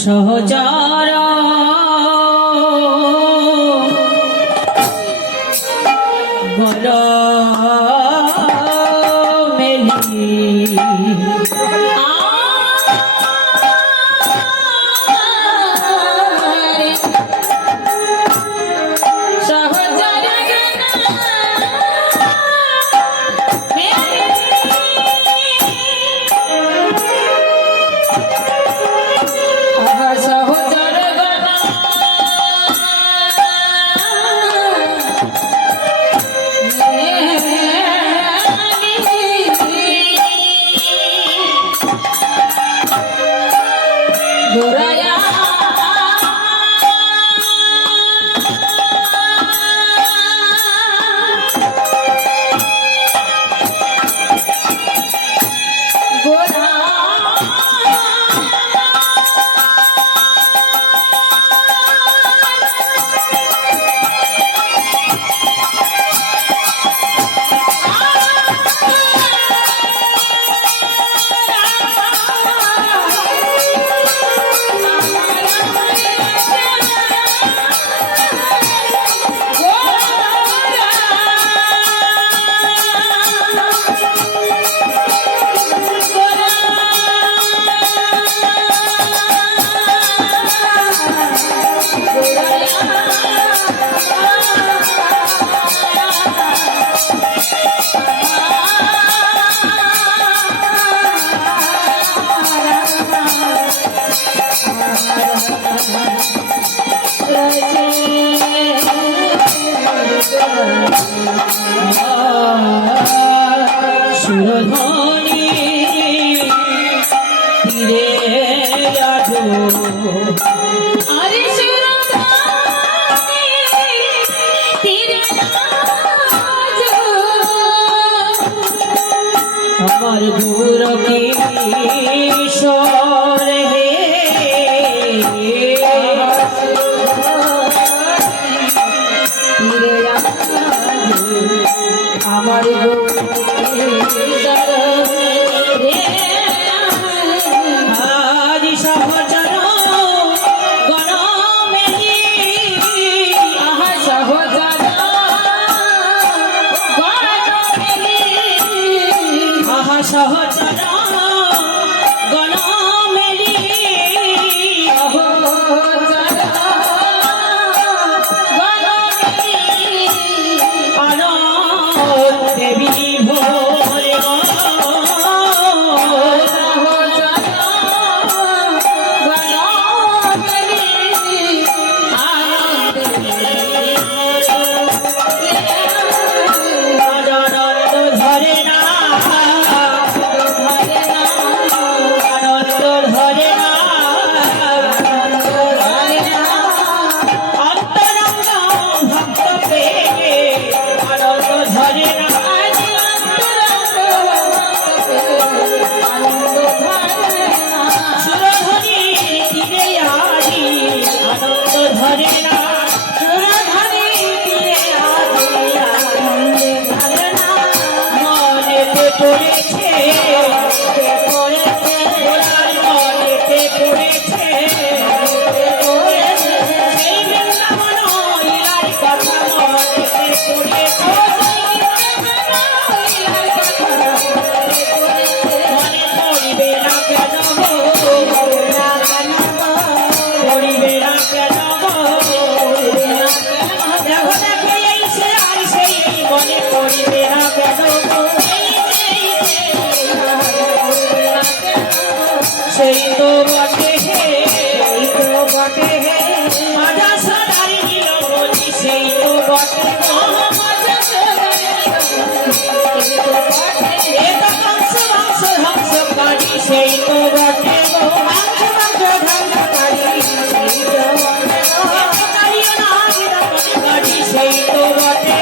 সহচর বল মেলি সহচর গণ আরে সুরধনী তীরে আজ আমার গুর কিশোর হে আমার আজ সহচর গণ মেলি আহা সহচর গণ মেলি আহা সহচর গণ মেলি দেবী ভোরে ধরে না আনন্দ ধরে না অন্তরঙ্গ ভক্ত পেয়ে আনন্দ ধরে না সুরধনী তীরে আদি আনন্দ ধরে না সুরধনী তীরে আদি আনন্দ ধরে না মনেতে পড়েছে ওনার মনেতে পড়েছে সেই বৃন্দাবন লীলার কথা মনেতে পড়েছে মনে পড়িবে না কেন পড়িবে না কেন দেখো দেখো এই সে আর সেই মনে পড়িবে না কেন সেই তো বটে হে সেই তো বটে হে মাজা সোনারি নীলমণি সেই তো বটে এ তো কংস বংশ ধ্বংসকারী সেই তো বটে কংস বংশ ধ্বংসকারী সেই তো বটে এ তো কালিও নাগি দমনকারী সেই তো বটে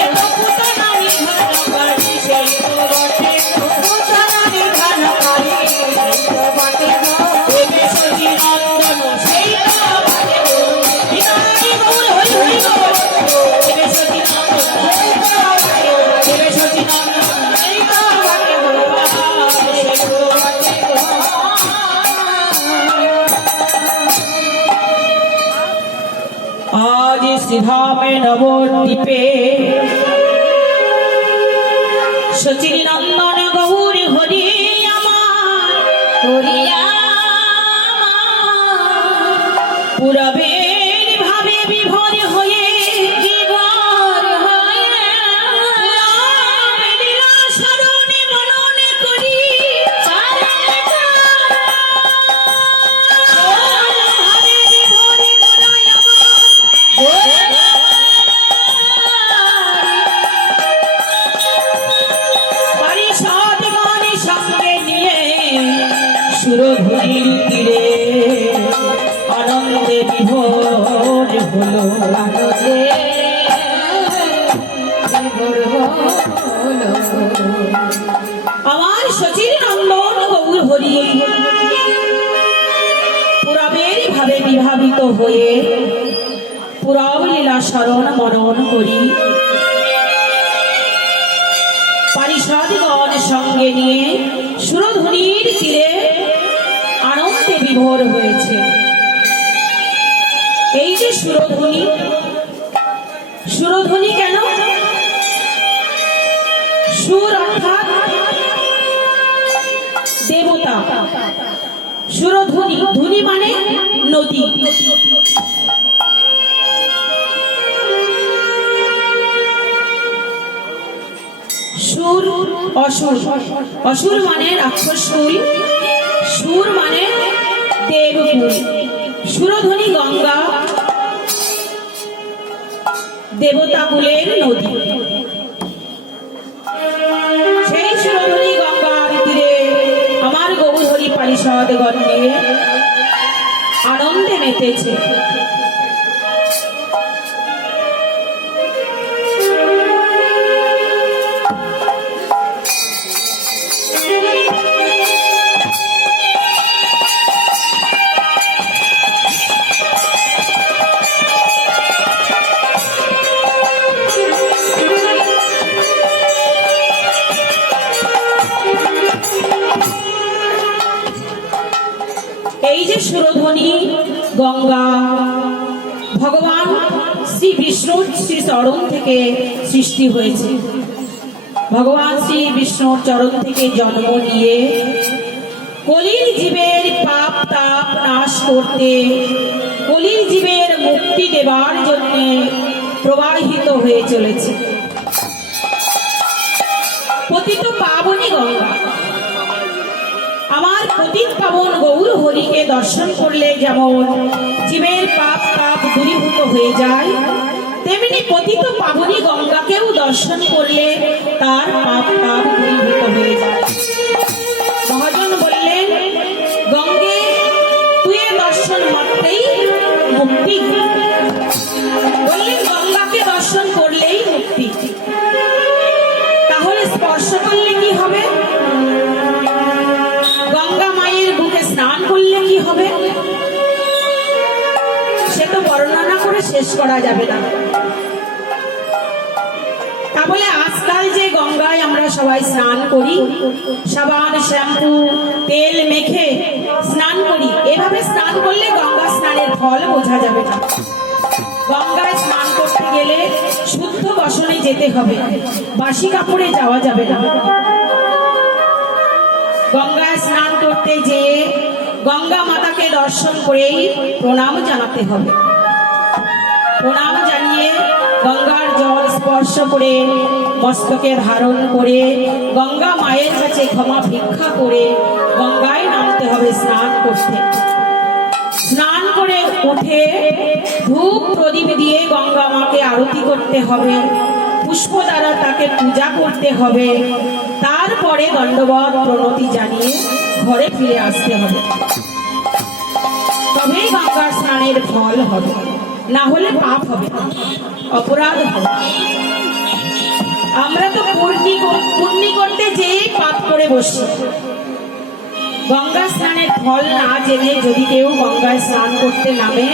এ তো পুতনা নিধনকারী সেই তো বটে পুতনা নিধনকারী সেই তো বটে দেবে সচি নন্দন সেই তো বটে বিনায়ী গৌর হরি হরি গৌর দেবে সচি নন্দন সেই তো বটে দেবে সচি নন্দন সেই তো বটে সেই তো বটে आज श्रीधामे नवद्वीपे सचिन नंदन गौरी हरि पुरबेर भावे विभोर हये जीवर हये लीला शरणे मनने करी भावे विभोर गणाय পারিষদগণ সঙ্গে নিয়ে সুরধুনীর তীরে আনন্দে বিভোর হলো আনন্দে বিভোর হলো আমার সচির নন্দন গৌর হরি পুরাবের ভাবে বিভাবিত হয়ে পুরাব লীলা স্মরণ মনন করি পারিষদগণ সঙ্গে নিয়ে সুরধুনীর তীরে আনন্দে বিভোর হয়েছে। এই যে সুরধুনী, সুরধুনী কেন? সুর অর্থাৎ দেবতা, সুরধুনী ধুনী মানে নদী। সুর অসুর, অসুর মানে রাক্ষসকুল, সুর মানে দেবকুল। সুরধুনী গঙ্গা দেবতা কুলের নদী। সেই সুরধুনী গঙ্গার তীরে পারিষদগণ নিয়ে আনন্দে মেতেছে। এই যে সুরধ্বনি গঙ্গা ভগবান শ্রী বিষ্ণুর শ্রী চরণ থেকে সৃষ্টি হয়েছে। ভগবান শ্রী বিষ্ণুর চরণ থেকে জন্ম নিয়ে কলির জীবের পাপ তাপ নাশ করতে, কলির জীবের মুক্তি দেবার জন্য প্রবাহিত হয়ে চলেছে। পতিত পাবনী গঙ্গা, আমার পতিত পাবন গৌর হরিকে দর্শন করলে যেমন জীবের পাপ তাপ দূরীভূত হয়ে যায়, তেমনি পতিত পাবনী গঙ্গাকেও দর্শন করলে তার পাপ তাপ দূরীভূত হয়ে যায়। মহাজন বললেন, গঙ্গে তুই দর্শন মাত্রেই মুক্তি। বললেন গঙ্গাকে দর্শন করলেই মুক্তি। তাহলে স্পর্শ করলে কি হবে? গঙ্গা মায়ের বুকে স্নান করলে কি হবে? সে তো বর্ণনা করে শেষ করা যাবে না। তা বলে আজকাল যে গঙ্গায় আমরা সবাই স্নান করি, সাবান শ্যাম্পু তেল মেখে স্নান করি, এভাবে স্নান করলে গঙ্গা স্নানের ফল বোঝা যাবে না। গঙ্গায় স্নান করতে গেলে শুদ্ধ বসনে যেতে হবে, বাসি কাপড়ে যাওয়া যাবে না। গঙ্গায় স্নান করতে যেয়ে গঙ্গা মাতাকে দর্শন করেই প্রণাম জানাতে হবে। প্রণাম জানিয়ে গঙ্গার জল স্পর্শ করে মস্তকে ধারণ করে গঙ্গা মায়ের কাছে ক্ষমা ভিক্ষা করে গঙ্গায় নামতে হবে স্নান করতে। স্নান করে উঠে ধূপ প্রদীপ দিয়ে গঙ্গা মাকে আরতি করতে হবে, পুষ্প দ্বারা তাকে পূজা করতে হবে। তারপরে দণ্ডবত প্রণতি জানিয়ে ঘরে ফিরে আসতে হবে, তবেই গঙ্গার স্নানের ফল হবে, না হলে পাপ হবে, অপরাধ হবে। আমরা তো পুণ্যি করতে যেয়ে পাপ করে বসি। গঙ্গা স্নানের ফল না জেনে যদি কেউ গঙ্গায় স্নান করতে নামে,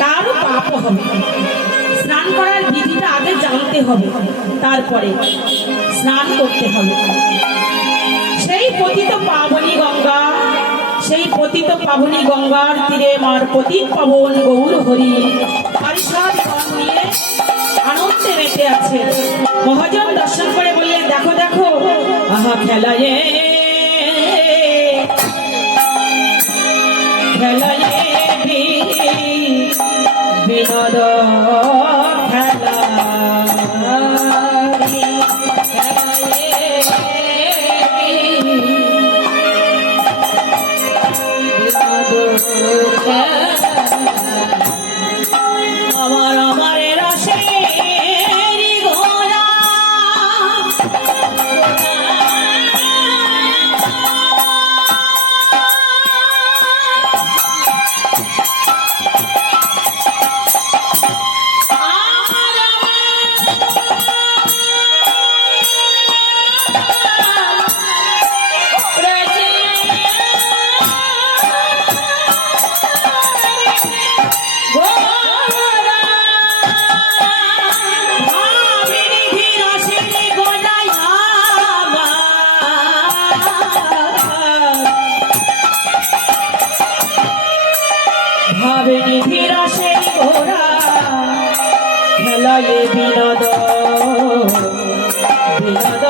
তারও পাপ হবে। স্নান করার বিধিটা আগে জানতে হবে, তারপরে স্নান করতে হবে। সেই পতিত পাবনী গঙ্গা, সেই পতিত পাবনী গঙ্গার তীরে মার পতিত পাবন গৌর হরি পারিষদগণ নিয়ে আনন্দে মেতে আছে। মহাজন দর্শন করে বললেন, দেখো দেখো, আহা খেলায় খেলায় বিনোদ খেলা আমার আমার রসে ঘোড়া খেলায় বিনোদ বিনোদ